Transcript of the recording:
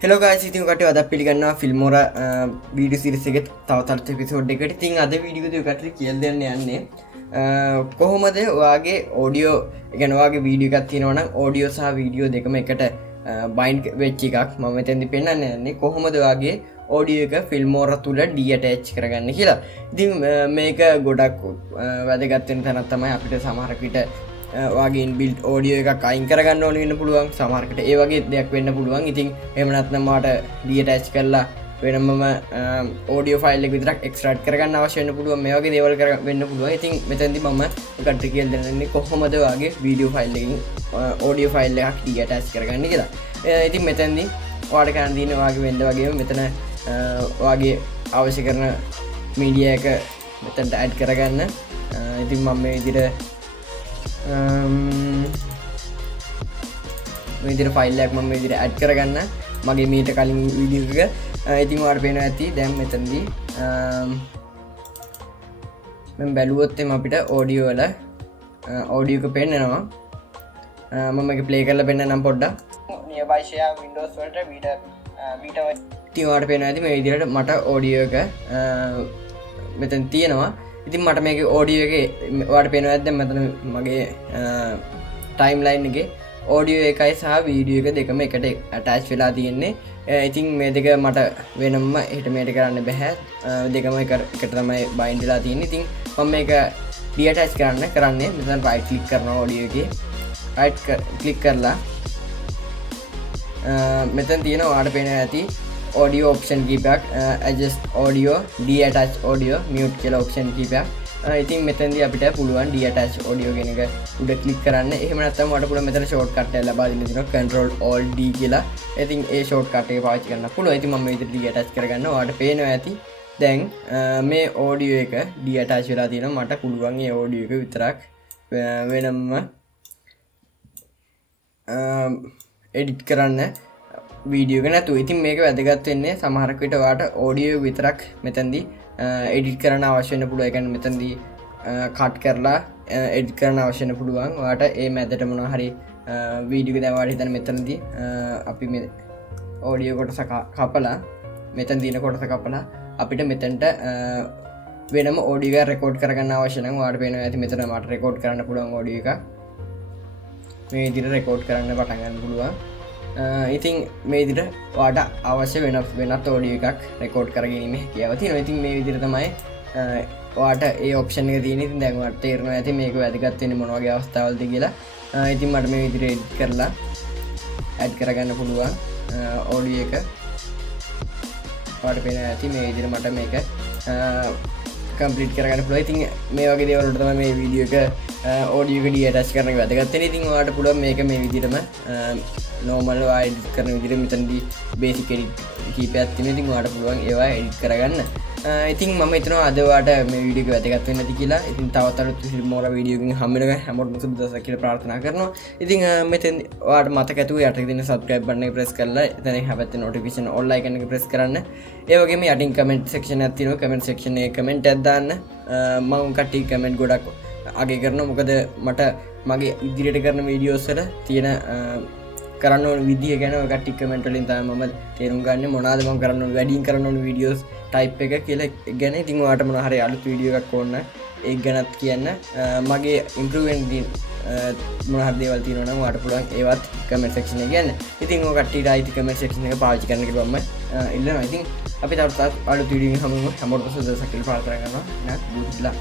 Hellow Guys, ඉතින් ඔකට අද පිළිගන්නවා Filmora video series එකේ තව තවත් episode එකකට. ඉතින් අද වීඩියෝ එකේ ඔකට කියලා දෙන්න යන්නේ කොහොමද ඔයාගේ audio, ඒ කියන්නේ ඔයාගේ වීඩියෝ එකක් තියෙනවා නම් audio සහ වීඩියෝ දෙකම එකට bind වෙච්ච එකක් මම මෙතෙන්දි පෙන්නන්න යන්නේ කොහොමද ඔයාගේ audio එක Filmora තුල detach කරගන්න කියලා. ඉතින් මේක ගොඩක් වැදගත් වෙන තැනක් තමයි අපිට සමහර විට වගේ ඉන්බිල්ට් audio එකක් අයින් කරගන්න ඕන වෙන්න පුළුවන්. සමහරකට ඒ වගේ දෙයක් වෙන්න පුළුවන්. ඉතින් එහෙම නැත්නම් මාට detach කරලා වෙනමම audio file එක විතරක් extract කරගන්න අවශ්‍ය වෙන්න පුළුවන්. මේ වගේ දේවල් වෙන්න පුළුවන්. ඉතින් මෙතෙන්දි මම ඔකට කියලා දෙන්නේ කොහොමද ඔයාගේ video file එකකින් audio file එකක් detach කරගන්නේ කියලා. ඉතින් මෙතෙන්දි ඔයාලට කරන්න තියෙන්නේ ඔයාගේ වෙන්න වගේම මෙතන ඔයාගේ අවශ්‍ය කරන media එක මෙතනට add කරගන්න. ඉතින් මම මේ විදිහට විදිහට ෆයිල් එකක් මම විදිහට ඇඩ් කරගන්න මගේ මීට කලින් වීඩියෝ එක. ඉතින් ඔයාලට පේනවා ඇති දැන් මෙතනදී මම බැලුවොත් එම අපිට ඔඩියෝ වල ඔඩියෝ එක පෙන්නනවා. මම මේක ප්ලේ කරලා පෙන්නන්නම් පොඩ්ඩක්. නියර්බයි ෂෙයා වින්ඩෝස් වලට බීටා ඉතින් ඔයාලට පේනවා ඇති මේ විදිහට මට ඔඩියෝ එක මෙතන තියෙනවා. ඉතින් මට මේක audio එකේ ඔයාලට පේනවා ඇද්ද මෙතන මගේ timeline එකේ audio එකයි සහ video එක දෙකම එකට attach වෙලා තියෙන්නේ. ඉතින් මේ දෙක මට වෙනම හිට මේට කරන්න බෑ. දෙකම එකට තමයි bind වෙලා තියෙන්නේ. ඉතින් මම මේක detach කරන්නේ මෙතන right click කරනවා audio එකේ. right click කරලා මෙතන තියෙන ඔයාලට පේනවා ඇති audio option කීපයක් adjust audio, detach audio, mute කියලා option කීපයක්. ඉතින් මෙතනදී අපිට පුළුවන් detach audio කියන එක උඩ click කරන්න. එහෙම නැත්නම් ඔයාලට පුළුවන් මෙතන shortcut එක ලබා දෙන්න තියෙනවා control alt d කියලා. ඉතින් ඒ shortcut එක පාවිච්චි කරන්න පුළුවන්. ඉතින් මම මේ විදිහට detach කරගන්නවා. ඔයාලට පේනවා ඇති දැන් මේ audio එක detach වෙලා තියෙනවා. මට පුළුවන් මේ audio එක විතරක් වෙනම edit කරන්න වීඩියෝ එක නැතුව. ඉතින් මේක වැදගත් වෙන්නේ සමහරක් විට ඔයාලට ඔඩියෝ විතරක් මෙතනදී එඩිට් කරන්න අවශ්‍ය වෙන්න පුළුවන්. ඒ කියන්නේ මෙතනදී කට් කරලා එඩිට් කරන්න අවශ්‍ය වෙන්න පුළුවන්. ඔයාලට ඒ මැදට මොනවා හරි වීඩියෝ එක දැන් ඔයාලට හිතන්න මෙතනදී අපි මේ ඔඩියෝ කොටස කපලා මෙතන දින කොටස කපලා අපිට මෙතනට වෙනම ඔඩියෝ එක රෙකෝඩ් කරගන්න අවශ්‍ය නම් ඔයාලට පේනවා ඇති මෙතන මට රෙකෝඩ් කරන්න පුළුවන් ඔඩියෝ එක. මේ විදිහට රෙකෝඩ් කරන්න පටන් ගන්න පුළුවන්. ඉතින් මේ විදිහට ඔයාලට අවශ්‍ය වෙනත් ඔඩියෝ එකක් රෙකෝඩ් කරගැනීමේ හැකියාව තියෙනවා. ඉතින් මේ විදිහට තමයි ඔයාලට ඒ ඔප්ෂන් එක තියෙන්නේ. ඉතින් දැන් ඔයාලට තේරෙනවා ඇති මේක වැදගත් වෙන්නේ මොන වගේ අවස්ථාවලද කියලා. ඉතින් මට මේ විදිහට එඩිට් කරලා ඇඩ් කරගන්න පුළුවන් ඔඩියෝ එක. ඔයාලට පේනවා ඇති මේ විදිහට මට මේක කම්ප්ලීට් කරගන්න පුළුවන්. ඉතින් මේ වගේ දේවල් වලට තමයි මේ වීඩියෝ එක audio එක detach කරන එක වැදගත් වෙන්නේ. ඉතින් ඔයාලට පුළුවන් මේක මේ විදිහටම normal edit කරන විදිහට මෙතනදී basic edit කීපයක් තියෙනවා. ඉතින් ඔයාලට පුළුවන් ඒවා edit කරගන්න. ඉතින් මම හිතනවා අද ඔයාලට මේ වීඩියෝ එක වැදගත් වෙන්න ඇති කියලා. ඉතින් තවත් අලුත් Filmora වීඩියෝ එකකින් හම්බ වෙනකන් හැමෝටම සුබ දවසක් කියලා ප්‍රාර්ථනා කරනවා. ඉතින් මෙතෙන් ඔයාලට මතක ඇතුව යට තියෙන subscribe button එක press කරලා එතනින් හැබැයි notification all icon එක press කරන්න. ඒ වගේම යටින් comment section එකක් තියෙනවා. comment section එකේ comment එකක් දාන්න. මම කට්ටිය comment ගොඩක් අගේ කරනවා. මොකද මට මගේ ඉදිරියට කරන වීඩියෝස් වල තියෙන කරන්න ඕන විදිහ ගැන ඔය කට්ටිය කමෙන්ට් වලින් තමයි මම තේරුම් ගන්නේ මොනවාද මම කරන්න ඕන වැඩියෙන් කරන්න ඕන වීඩියෝස් ටයිප් එක කියලා ගැන. ඉතින් ඔයාලට මොනවා හරි අලුත් වීඩියෝ එකක් ඕන ඒක ගැනත් කියන්න. මගේ ඉම්ප්‍රූව්මන්ට් මොනවා හරි දේවල් තියෙනවා නම් ඔයාලට පුළුවන් ඒවත් කමෙන්ට් සෙක්ෂන් එකේ කියන්න. ඉතින් ඔය කට්ටියට අයිති කමෙන්ට් සෙක්ෂන් එක පාවිච්චි කරන්න කියලා මම ඉල්ලනවා. ඉතින් අපි තවත් අලුත් වීඩියෝ එකකින් හමු වෙමු. හැමෝටම සුබ දවසක් කියලා ප්‍රාර්ථනා කරනවා. good luck.